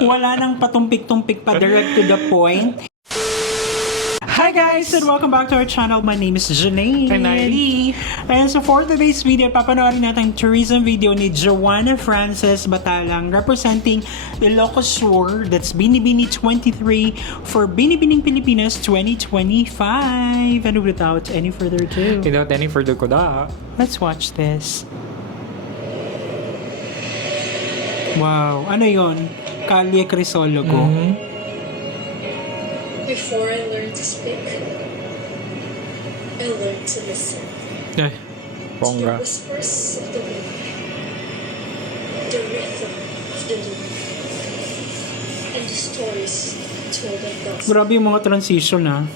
Wala nang patumpik-tumpik pa, direct to the point. Hi guys, and welcome back to our channel. My name is Janine. And Niley. And so for today's video, papanoorin natin tourism video ni Joanna Frances Batalang representing Ilocos Sur. That's Binibini 23 for Binibining Pilipinas 2025. And without any further ado, Without any further kuda. let's watch this. Wow, ano yon? Kalye Crisologo. Before I learned to speak, I learned to listen. Eh, To the bongga. whispers of the wind, the rhythm of the moon, and the stories told of gospel. Grabe yung mga transition ha.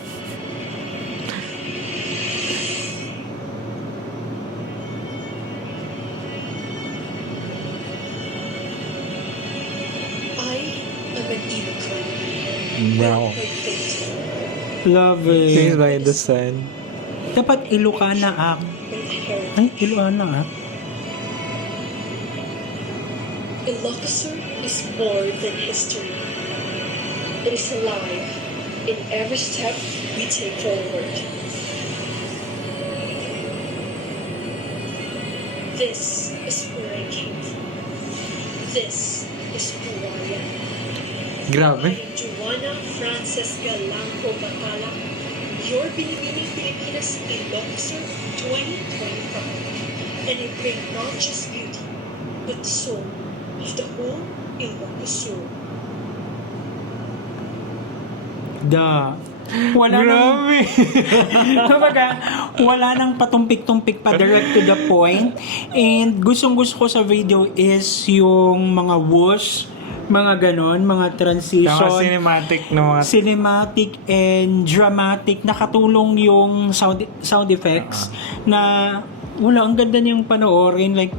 I am an unicorn. Wow. My fate, Love Things it. by the sun. Dapat Ilocana ak. my heritage. Ay, Ilocana ak. Ilocosur is more than history. It is alive in every step we take forward. This is where I came from. This is who I am. I Grabe. am Joanna Frances Galanco Batalang, your Binibining Pilipinas Ilocosur 2025. And I bring not just beauty, but the soul of the whole Ilocosur. Da. Wala nang, Grabe. kumbaga, wala nang patumpik-tumpik pa, direct to the point. And gustong-gusto ko sa video is yung mga whoosh, mga ganon, mga transition. Saka cinematic na mga... Cinematic and dramatic, nakatulong yung sound effects na wala, ang ganda niyang panoorin, like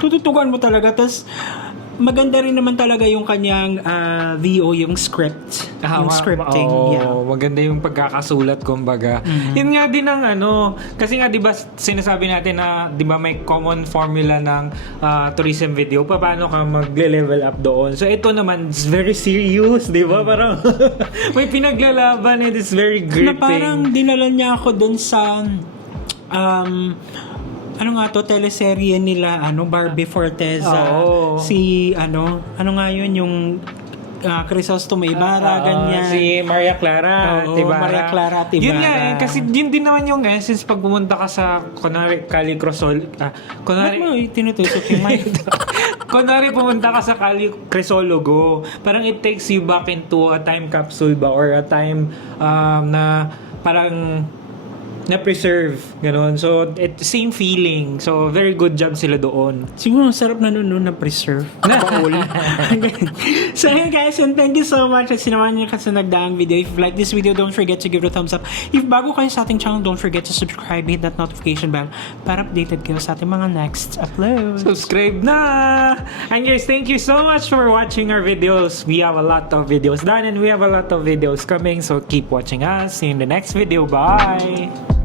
tututukan mo talaga. Tas maganda rin naman talaga yung kanyang VO, yung script, yung scripting. Oo, maganda yung pagkakasulat, kumbaga. Yun nga din ang ano, kasi nga 'di ba sinasabi natin na 'di ba may common formula ng tourism video, paano ka magle-level up doon. So ito naman is very serious, 'di ba? Parang may pinaglalaban, it is very Na gripping. parang dinala niya ako dun sa ano nga to, teleserye nila, Barbie Forteza. Oo. Si ano nga yun, yung Crisostomo Ibarra, ganyan. Si Maria Clara, Oo, Tibara. Maria Clara Tibara. Yun nga kasi yun din naman yung essence pag pumunta ka sa, kunwari, Cali Crisol, Ba't kunwari, mo tinutusok yung mic? kunwari pumunta ka sa Cali Crisologo, parang it takes you back into a time capsule ba or a time na parang na-preserve, gano'n. So, same feeling. So, very good job sila doon. Siguro ang sarap na nun na preserve. Paul. So hey guys, and thank you so much at sinamahan niyo kasi nagdaang video. If you like this video, don't forget to give it a thumbs up. If bago kayo sa ating channel, don't forget to subscribe, hit that notification bell para updated kayo sa ating mga next uploads. Subscribe na! And guys, thank you so much for watching our videos. We have a lot of videos done and we have a lot of videos coming. So, keep watching us. See you in the next video. Bye!